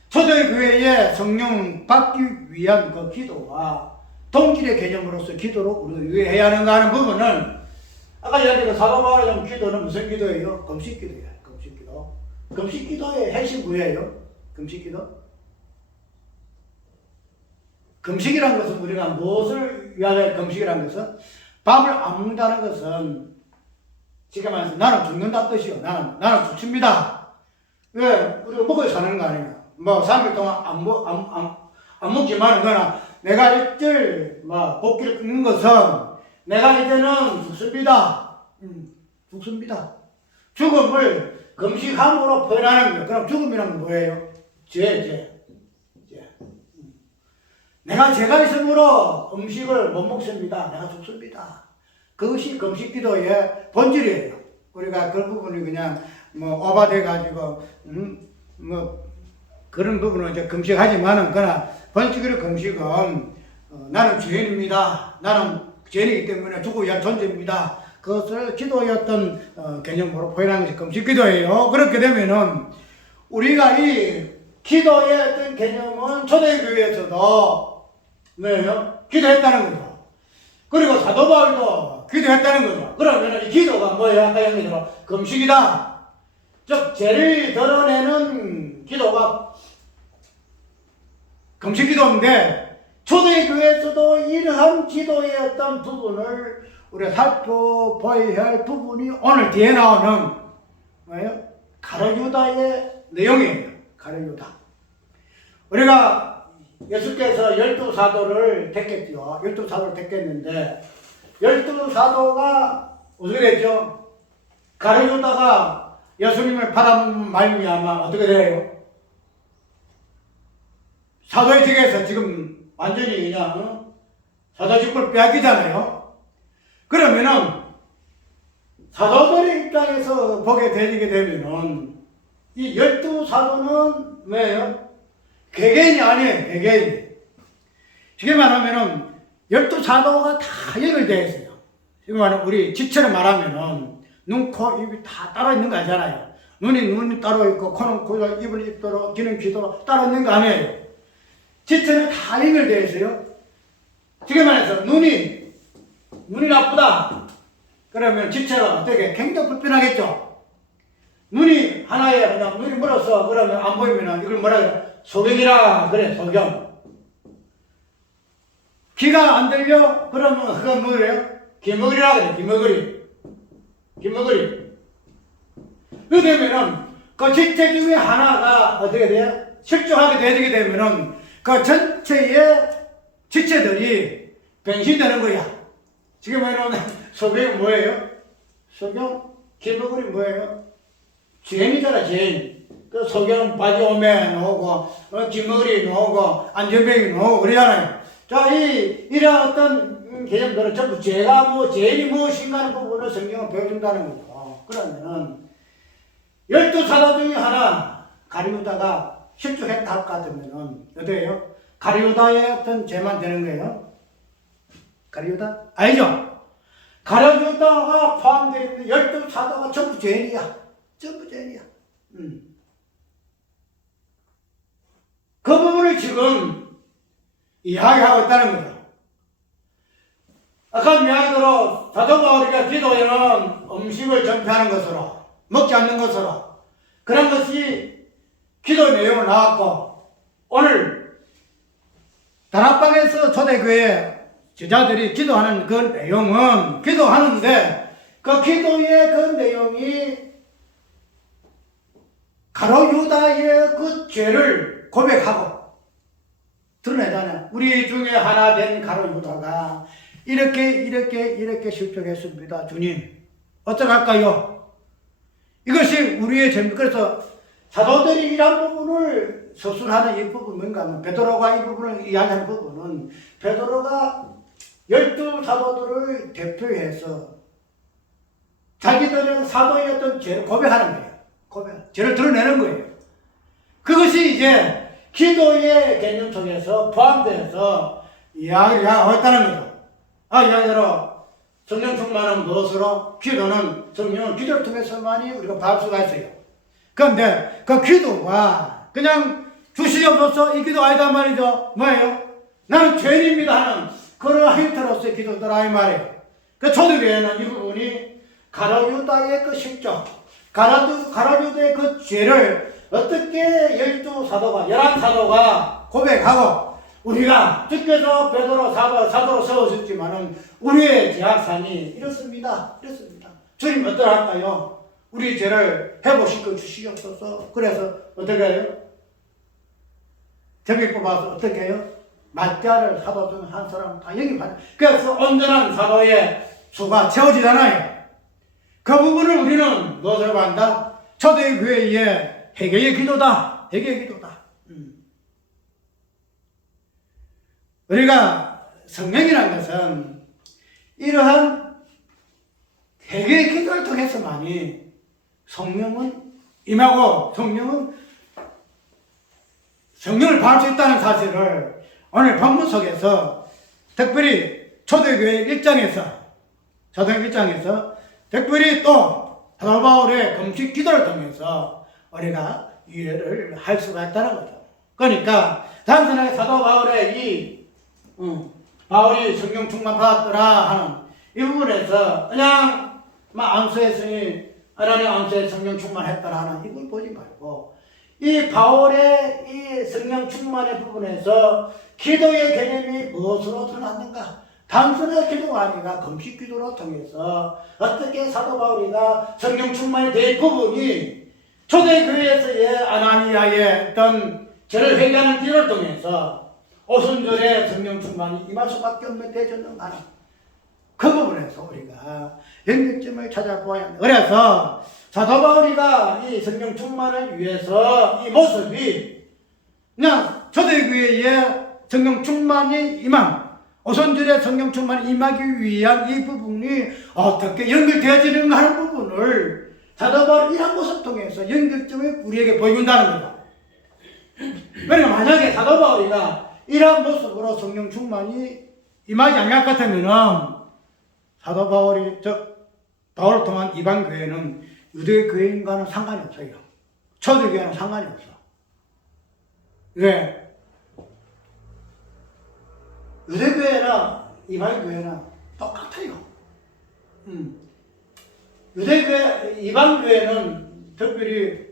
초대교회에 성령 받기 위한 그 기도와 동질의 개념으로서 기도로 우리가 유의해야 하는가 하는 부분은, 아까 이야기한 사도 바울의 기도는 무슨 기도예요? 금식 기도예요. 금식 기도. 금식 기도의 핵심 뭐예요? 금식 기도? 금식이란 것은 우리가 무엇을 위하여 금식이라는 것은, 밥을 안 먹는다는 것은 지금 말해서 나는 죽는다 뜻이요. 나는 죽습니다. 왜? 우리가 먹어야 사는 거 아니에요. 3일 동안 안 먹지만, 그러나 내가 일절 복기를 끊는 것은 내가 이제는 죽습니다. 죽습니다. 죽음을 금식함으로 표현하는 거예요. 그럼 죽음이란 건 뭐예요? 죄. 내가 죄가 있으므로 음식을 못 먹습니다. 내가 죽습니다. 그것이 금식 기도의 본질이에요. 우리가 그 부분이 그냥 오바돼가지고 그런 부분은 이제 금식하지만은, 그러나 본질적으로 금식은 나는 죄인입니다. 나는 죄인이기 때문에 죽어야 할 존재입니다. 그것을 기도의 어떤 개념으로 표현하는 것이 금식 기도예요. 그렇게 되면은 우리가 이 기도의 어떤 개념은 초대교회에서도 뭐예요? 기도했다는 거죠. 그리고 사도 바울도 기도했다는 거죠. 그러면 이 기도가 뭐예요? 아까 얘기대로 금식이다. 즉 죄를 드러내는 기도가 금식 기도인데, 초대교회에서도 이러한 기도의 어떤 부분을 우리가 살펴봐야 할 부분이 오늘 뒤에 나오는 뭐예요? 가룟유다의 내용이에요. 가룟유다. 우리가 예수께서 12사도를 택했죠. 12사도를 택했는데 12사도가 어떻게 됐죠? 가룟유다가 예수님을 받아 말미암아 어떻게 돼요? 사도의 직에서 지금 완전히 그냥 사도 직분을 빼앗기잖아요. 그러면은 사도들의 입장에서 보게 되게 되면은 이 12사도는 뭐예요? 개개인이 아니에요. 개개인. 쉽게 말하면은 12사도가 다 연결되어 있어요. 지금 말하면 우리 지체를 말하면은 눈, 코, 입이 다 따로 있는 거 아니잖아요. 눈이 따로 있고 코는 코로, 입은 입도로, 귀는 귀도로 따로 있는 거 아니에요. 지체는 다 연결되어 있어요. 지금 말해서 눈이 나쁘다. 그러면 지체가 어떻게 굉장히 불편하겠죠. 눈이 하나에 그냥 눈이 멀어서 그러면 안 보이면 이걸 뭐라 그래? 소경이라 그래. 소경. 귀가 안 들려? 그러면 그건 뭐예요? 귀머거리라 그래. 귀머거리. 그렇게 되면은 그 지체 중에 하나가 어떻게 돼요? 실종하게 되게 되면은 그 전체의 지체들이 변신되는 거야. 지금 말하면 소경이 뭐예요? 소경? 귀머거리 뭐예요? 죄인이잖아, 죄인. 그 소경 바지 오매 나오고, 뒷머리 나오고, 안전뱅이 나오고, 그러잖아요. 자, 이러한 어떤 개념들은 전부 죄가 죄인이 무엇인가 하는 부분을 성경은 보여준다는 거죠. 그러면은, 12사도 중에 하나, 가룟유다가 실족했다 할 것 같으면은, 어때요? 가룟유다의 어떤 죄만 되는 거예요? 가룟유다? 아니죠? 가룟유다가 포함되어 있는 12사도가 전부 죄인이야. 전부 죄인이야. 그 부분을 지금 이야기하고 있다는 거죠. 아까 이야기대로 사도 바울이가 기도에는 음식을 전폐하는 것으로, 먹지 않는 것으로, 그런 것이 기도 내용으로 나왔고, 오늘 다락방에서 초대교회 제자들이 기도하는 그 내용은 기도하는데, 그 기도의 그 내용이 가룟유다의 그 죄를 고백하고 드러내잖아요. 우리 중에 하나 된 가룟유다가 이렇게 실족했습니다. 주님, 어떡할까요? 이것이 우리의 죄. 그래서 사도들이 이런 부분을 서술하는 이 부분 뭔가 하면 베드로가 이 부분을 이야기하는 부분은 베드로가 12사도들을 대표해서 자기들의 사도의 어떤 죄를 고백하는 거예요. 죄를 드러내는 거예요. 그것이 이제 기도의 개념 속에서 포함되어서 이야기를 하고 있다는 거죠. 이야기대로 성령 충만은 무엇으로? 기도는 성령은 기도를 통해서만이 우리가 받을 수가 있어요. 그런데 그 기도가 그냥 주시옵소서 이 기도 아니다 말이죠. 뭐예요? 나는 죄인입니다 하는 그런 힌트로서의 기도더라 이 말이에요. 그 초대교회는 이 부분이 가룟유다의 그 실족, 가룟유다의 그 죄를 어떻게 12사도가 11사도가 고백하고 우리가 주께서 베드로 사도로 세워졌지만은 우리의 죄악산이 이렇습니다. 주님 어떠할까요? 우리 죄를 회복시켜 주시옵소서. 그래서 어떻게 해요? 저기 뽑아서 어떻게 해요? 마띠아를 사도 중 한 사람 다 영입하는. 그래서 온전한 사도의 수가 채워지잖아요. 그 부분을 우리는 무엇으로 한다? 초대교회의 회개의 기도다. 회개의 기도다. 우리가 성령이라는 것은 이러한 회개의 기도를 통해서만이 성령은 임하고 성령을 받을 수 있다는 사실을 오늘 본문 속에서 특별히 초대교회 1장에서 특별히 또 사도 바울의 금식 기도를 통해서 우리가 이해를 할 수가 있다는 거죠. 그러니까 단순하게 사도 바울의 바울이 성령 충만 받았더라 하는 이 부분에서 그냥 안수했으니 하나님 안수에 성령 충만했더라 하는 이걸 보지 말고 이 바울의 이 성령 충만의 부분에서 기도의 개념이 무엇으로 드러났는가? 단순한 기도가 아니라 금식 기도로 통해서 어떻게 사도 바울이가 성령 충만이 된 부분이 초대교회에서의 아나니아의 어떤 죄를 회개하는 기도를 통해서 오순절에 성령 충만이 임할 수밖에 없는 대전능하는 그 부분에서 우리가 연결점을 찾아보아야 합니다. 그래서 사도 바울이가 이 성령 충만을 위해서 이 모습이 그냥 초대교회의 성령 충만이 오순절에 성령 충만이 임하기 위한 이 부분이 어떻게 연결되어지는가 하는 부분을 사도 바울이 이런 모습을 통해서 연결점을 우리에게 보여준다는 거죠. 그러니까 만약에 사도 바울이가 이런 모습으로 성령 충만이 임하지 않을 것 같으면은 사도 바울을 통한 이방 교회는 유대 교회인과는 상관이 없어요. 초대 교회는 상관이 없어. 왜? 유대 교회나 이방 교회나 똑같아요. 유대 교회, 이방 교회는 특별히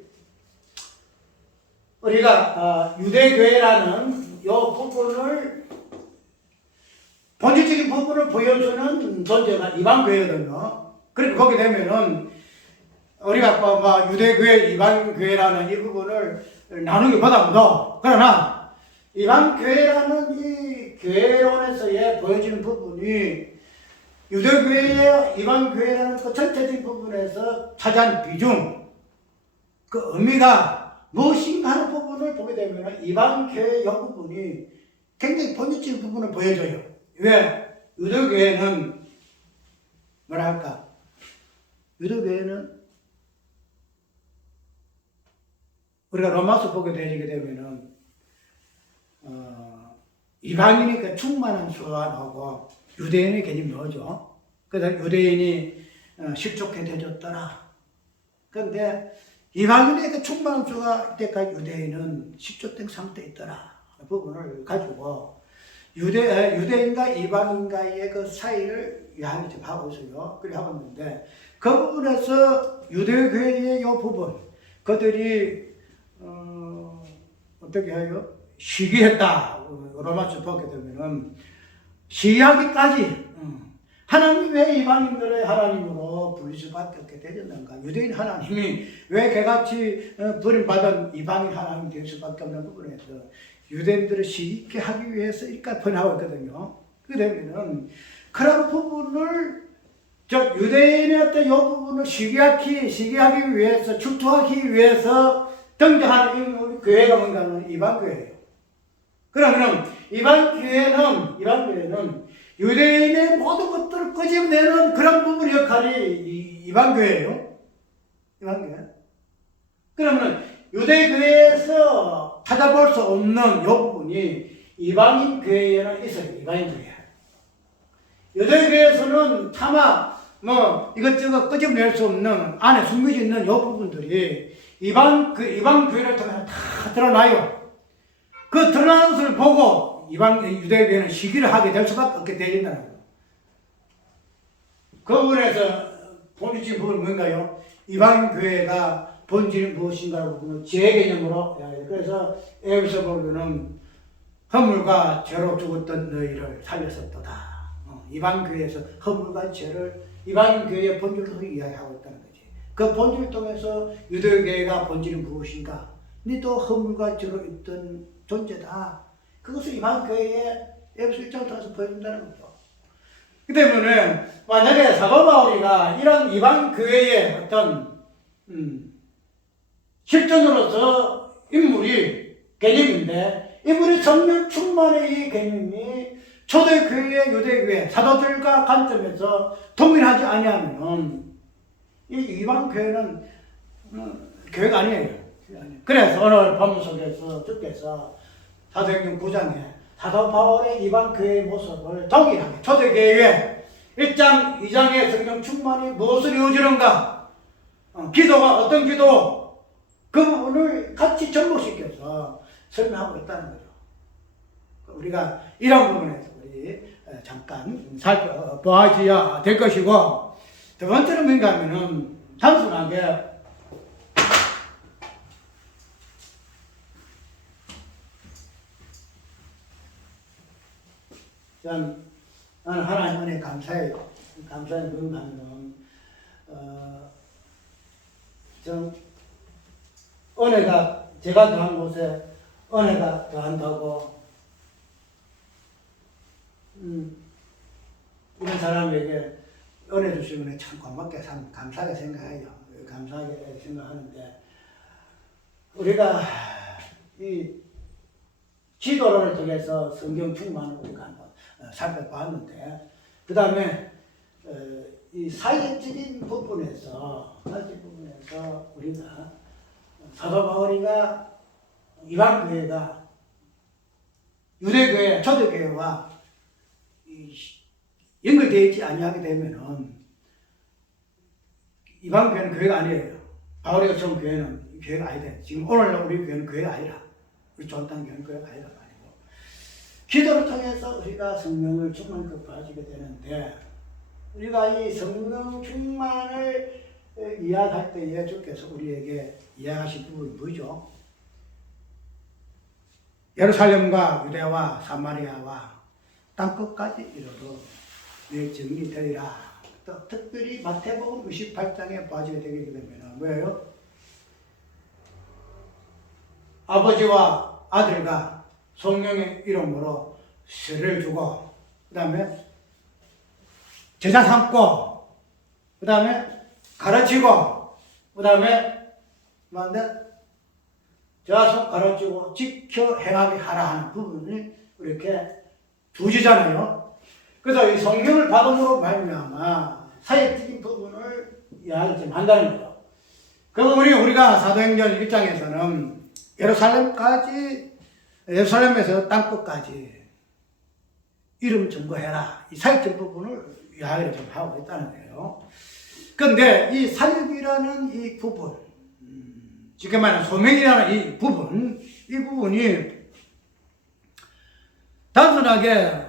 우리가 유대 교회라는 이 부분을 본질적인 부분을 보여주는 존재가 이방교회거든요. 그러니까 거기 되면은 우리가 유대교회, 이방교회라는 이 부분을 나누기 보다도 그러나 이방교회라는 이 교회론에서의 보여지는 부분이 유대교회의 이방교회라는 그 전체적인 부분에서 차지한 비중 그 의미가 무엇인가 하는 부분을 보게 되면 이방교회 부분이 굉장히 본질적인 부분을 보여줘요. 왜? 유대교회는 뭐랄까? 유대교회는 우리가 로마서 보게 되게 되면은 이방인이 그 충만한 수완하고 유대인의 개념이 뭐죠? 그래서 유대인이 실족해 되졌더라. 그런데 이방인의 그 충만한 수가 때까지 유대인은 실족된 상태에 있더라. 그 부분을 가지고 유대인과 이방인과의 그 사이를 이야기 좀 하고 있어요. 그래 하고 있는데 그 부분에서 유대교회의 이 부분 그들이 어떻게 해요? 시기했다. 로마서 보게 되면은 시기하기까지 하나님이 왜 이방인들의 하나님으로 불릴 수밖에 없게 되었는가? 유대인 하나님이 왜 개같이 버림받은 이방인 하나님이 될 수밖에 없는 부분에서 유대인들을 시기케 하기 위해서 이렇게 번하고 있거든요. 그러면은 그런 부분을 즉 유대인의 어떤 이 부분을 시기하기 위해서 출토하기 위해서 등장하는 우리 교회가 뭔가는 이방교회예요. 그러면 이방교회는 유대인의 모든 것들을 끄집어내는 그런 부분 역할이 이방교회예요. 이방교회. 그러면 유대교회에서 찾아볼 수 없는 이 부분이 이방인 교회에는 있어요. 이방인 교회. 유대교회에서는 차마 이것저것 끄집어낼 수 없는 안에 숨겨져 있는 이 부분들이 이방 교회를 통해서 다 드러나요. 그 드러나는 것을 보고 유대교회는 시기를 하게 될 수밖에 없게 되겠다는 거예요. 그 부분에서 본질적인 부분은 뭔가요? 이방 교회가 본질이 무엇인가를 보면 제 개념으로 그래서 에베소 보면은 허물과 죄로 죽었던 너희를 살렸었도다. 이방 교회에서 허물과 죄를 이방 교회의 본질로 이야기하고 있다는 거지. 그 본질을 통해서 유대교회가 본질이 무엇인가? 너도 허물과 죄로 있던 존재다. 그것을 이방 교회의 에베소 1장을 통해서 보여준다는 거죠. 그 때문에 만약에 사도 바울이가 이런 이방 교회의 어떤 실존으로서 인물이 개념인데 인물이 성령 충만의 이 개념이 초대교회, 유대교회, 사도들과 관점에서 동일하지 아니하면 이 이방 교회는 교회가 아니에요. 그래서 오늘 본문 속에서 주께서 사도행전 9장에 사도 바울의 이방 교회의 모습을 동일하게 초대교회 1장, 2장의 성령 충만이 무엇을 이루어지는가? 기도가 어떤 기도? 그 부분을 같이 접목시켜서 설명하고 있다는 거죠. 우리가 이런 부분에서 우리 잠깐 살펴봐야 될 것이고, 두 번째는 뭔가 하면은 단순하게 나는 하나님 은혜 감사해요. 감사한 그런 하면은 좀 은혜가 제가 더한 곳에 은혜가 더한다고 이런 사람에게 은혜 주시면 참 고맙게 감사하게 생각해요. 감사하게 생각하는데 우리가 이 기도를 통해서 성경 충만을 우리가 한번 살펴봤는데 그 다음에 이 사회적인 부분에서 우리가 사도 바울이가 이방 교회가 유대교회, 초대교회와 연결되어 있지 아니하게 되면은 이방 교회는 교회가 아니에요. 바울이가 전 교회는 교회가 아니다. 지금 오늘날 우리 교회는 교회가 아니라 우리 존당 교회는 교회가 아니라 말이고 기도를 통해서 우리가 성령을 충만히 받아지게 되는데 우리가 이 성령 충만을 이야기할 때에 주께서 우리에게 이야기하신 부분이 뭐죠? 예루살렘과 유대와 사마리아와 땅끝까지 이르러 내 증인이 되리라. 또 특별히 마태복음 28장에 빠지게 되게 되면 뭐예요? 아버지와 아들과 성령의 이름으로 세례를 주고 그 다음에 제자 삼고 그 다음에 가르치고 그 다음에 그런데 자손 가르치고 지켜 행하게 하라 하는 부분을 이렇게 두지잖아요. 그래서 이 성령을 받음으로 말미암아 사역적인 부분을 이야기 좀 한다는 거죠. 그리고 우리가 사도행전 1장에서는 예루살렘에서 땅끝까지 이름 증거해라. 이 사역적 부분을 이야기를 좀 하고 있다는 거예요. 그런데 이 사역이라는 이 부분, 쉽게 말하면 소명이라는 이 부분이 단순하게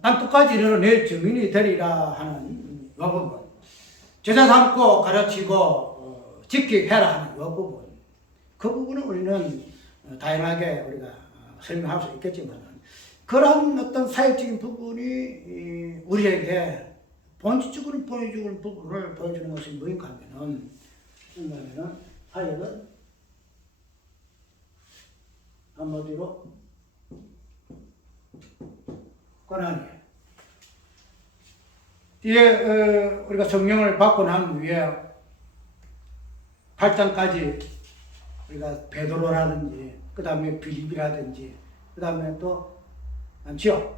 땅끝까지 이르러 내 증인이 되리라 하는 이 부분, 제자 삼고 가르치고 지키게 해라 하는 이 부분, 그 부분은 우리는 다양하게 우리가 설명할 수 있겠지만 그런 어떤 사역적인 부분이 우리에게 본질적으로 보여주는 부분을 보여주는 것이 뭐인가 하면은 사역은 한마디로 권한이에요. 이제 우리가 성령을 받고 난 후에 8장까지 우리가 베드로라든지 그 다음에 빌립이라든지 그 다음에 또 많지요.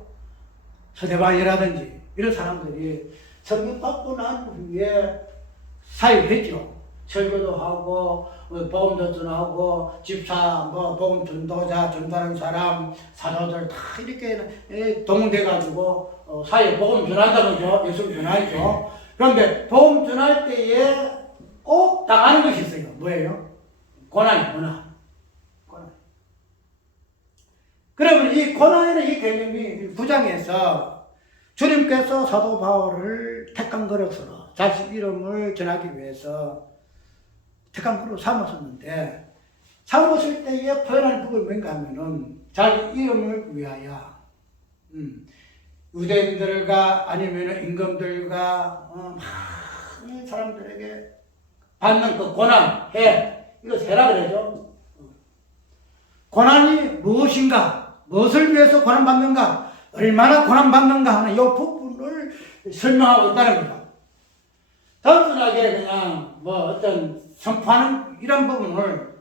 서대반이라든지 이런 사람들이 성령 받고 난 후에 사역했죠. 설교도 하고 복음도 전하고 집사 복음 전도자 전도하는 사람 사도들 다 이렇게 동원돼 가지고 사역 복음 전한다는 거죠. 예수 전하죠. 그런데 복음 전할 때에 꼭 당하는 것이 있어요. 뭐예요? 고난. 그러면 이 고난이라는 이 개념이 9장에서 주님께서 사도 바울을 택한 것으로 자신 이름을 전하기 위해서 택한 그릇 삼았었는데, 삼았을 때에 표현하는 부분이 뭔가 하면은 자기 이름을 위하여 유대인들과 아니면 임금들과 많은 사람들에게 받는 그 고난, 이거 해라 그러죠. 고난이 무엇인가, 무엇을 위해서 고난받는가, 얼마나 고난받는가 하는 이 부분을 설명하고 있다는 거죠. 단순하게 그냥 어떤 선포하는 이런 부분을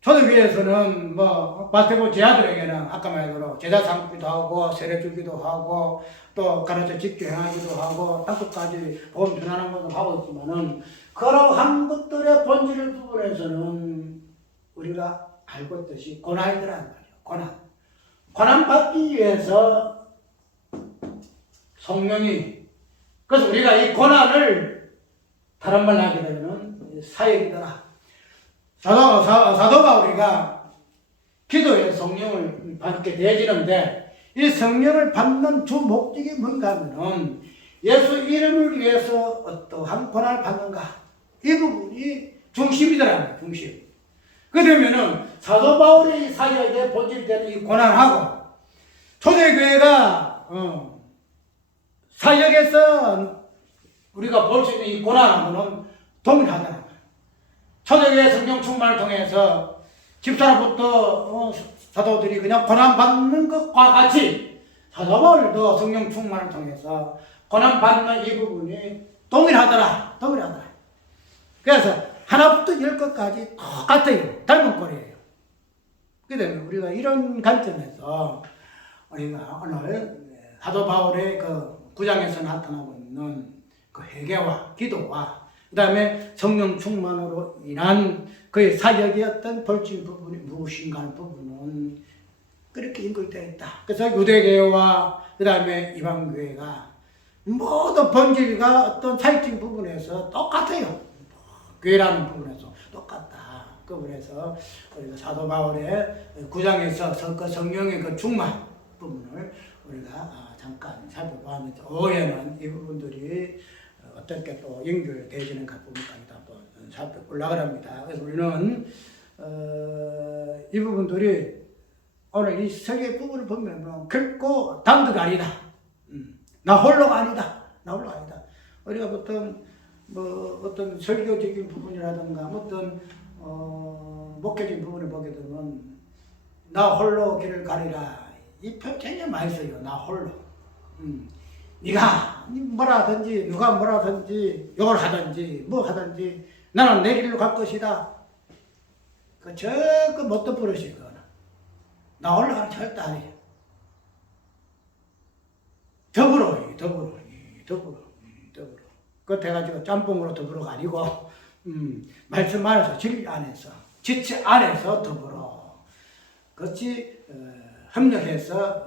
초대교회에서는 마태복음 제자들에게는 아까 말대로 제자 삼기도 하고 세례 주기도 하고 또 가르쳐 직교 행하기도 하고 땅끝까지 복음 전하는 것도 하고 있지만은 그러한 것들의 본질 부분에서는 우리가 알고 있듯이 고난이더란 말이에요. 고난 받기 위해서 성령이, 그래서 우리가 이 고난을 다른 말로 하게 되면 사역이더라. 사도 바울이가 기도에 성령을 받게 되어지는데 이 성령을 받는 주 목적이 뭔가 하면은 예수 이름을 위해서 어떠한 고난을 받는가, 이 부분이 중심이더라. 중심. 그러면은 사도 바울의 사역에 본질되는 이 고난하고 초대교회가 사역에서 우리가 볼 수 있는 이 고난하고는 동일하다는 거예요. 초대교회 성령 충만을 통해서 집사로부터 사도들이 그냥 고난받는 것과 같이 사도 바울도 성령 충만을 통해서 고난받는 이 부분이 동일하더라. 그래서 하나부터 열까지 똑같아요. 닮은 꼴이에요. 그렇기 때문에 우리가 이런 관점에서 우리가 오늘 사도 바울의 그 9장에서 나타나고 있는 그 회개와 기도와 그 다음에 성령 충만으로 인한 그의 사역의 어떤 본질 부분이 무엇인가 하는 부분은 그렇게 연결되어 있다. 그래서 유대교회와 그 다음에 이방교회가 모두 본질과 어떤 사역적인 부분에서 똑같아요. 교회라는 부분에서 똑같다. 그 부분에서 우리가 사도 바울의 9장에서 그 성령의 그 충만 부분을 우리가 잠깐 살펴보았는데, 오해는 이 부분들이 어떻게 또 연결되어지는가 부분까지 한번 살펴보려고 합니다. 그래서 우리는 이 부분들이 오늘 이 설계 부분을 보면 결코 단독이 아니다. 나 홀로가 아니다. 우리가 보통 어떤 설교적인 부분이라든가 어떤 목회적인 부분을 보게 되면 나 홀로 길을 가리라, 이 표현이 많이 써요. 나 홀로. 네가 뭐라든지 누가 뭐라든지 욕을 하든지 뭐 하든지 나는 내 길로 갈 것이다. 그 못도 버릇이 그거는. 나 올라가는 절대 아니에요. 더불어. 그래가지고 짬뽕으로 더불어가 아니고, 말씀 안에서, 진리 안에서, 지체 안에서 더불어. 같이, 협력해서,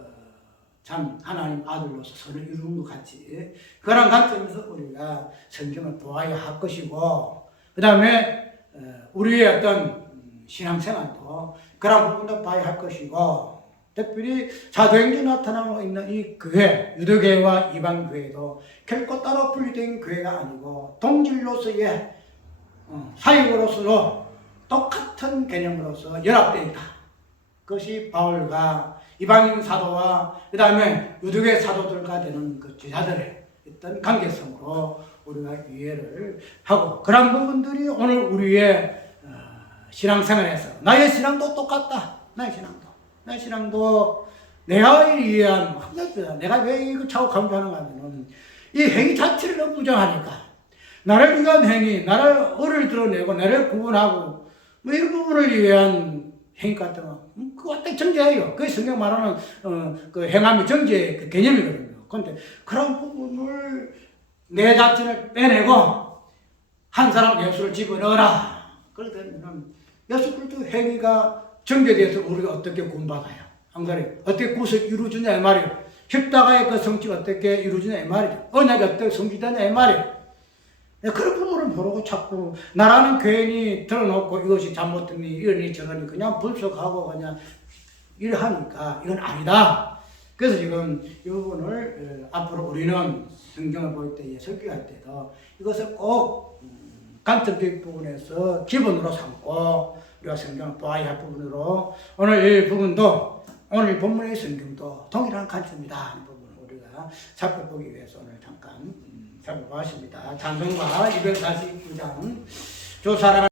참, 하나님 아들로서 서로 이루는 것 같이, 그런 관점에서 우리가 성경을 보아야 할 것이고, 그 다음에, 우리의 어떤 신앙생활도 그런 부분도 봐야 할 것이고, 특별히 사도행전에 나타나고 있는 이 교회, 유대교회와 이방교회도 결코 따로 분리된 교회가 아니고 동질로서의 사역으로서도 똑같은 개념으로서 연합되어 있다. 그것이 바울과 이방인 사도와 그 다음에 유대교회 사도들과 되는 그 제자들의 어떤 관계성으로 우리가 이해를 하고, 그런 부분들이 오늘 우리의 신앙생활에서 나의 신앙도 똑같다. 나의 신앙도 내가 이해한 내가 왜 이거 자꾸 강조하는가 하면은 이 행위 자체를 너무 부정하니까 나를 위한 행위, 나를 의를 드러내고 나를 구분하고 뭐 이런 부분을 위한 행위 같은 거 그거 어떤 정죄예요. 그게 성경 말하는 그 행함의 정죄의 그 개념이거든요. 그런데 그런 부분을 내 자신을 빼내고 한 사람 예수를 집어넣어라. 그렇게 되면 예수 그리스도 행위가 정죄돼서 우리가 어떻게 구원받아요? 안 그래요? 어떻게 구속이 이루어지냐 이 말이에요. 십자가의 그 성취가 어떻게 이루어지냐 이 말이죠. 언약이 어떻게 성취되냐 이 말이에요. 그런 부분을 모르고 자꾸 나라는 괜히 들어놓고 이것이 잘못됐니 이러니 저러니 그냥 불속하고 그냥 일하니까 이건 아니다. 그래서 지금 이 부분을 앞으로 우리는 성경을 볼 때에 설교할 때도 이것을 꼭 관점적 부분에서 기본으로 삼고 우리가 성경을 보아야 할 부분으로 오늘 이 부분도 오늘 본문의 성경도 동일한 관점이다 하는 부분을 우리가 살펴보기 위해서 오늘 잠깐 살펴보았습니다. 찬송가 249장 조 사랑하는